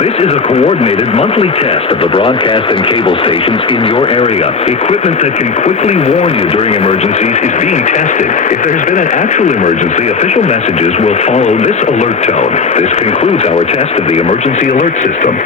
This is a coordinated monthly test of the broadcast and cable stations in your area. Equipment that can quickly warn you during emergencies is being tested. If there's been an actual emergency, official messages will follow this alert tone. This concludes our test of the emergency alert system.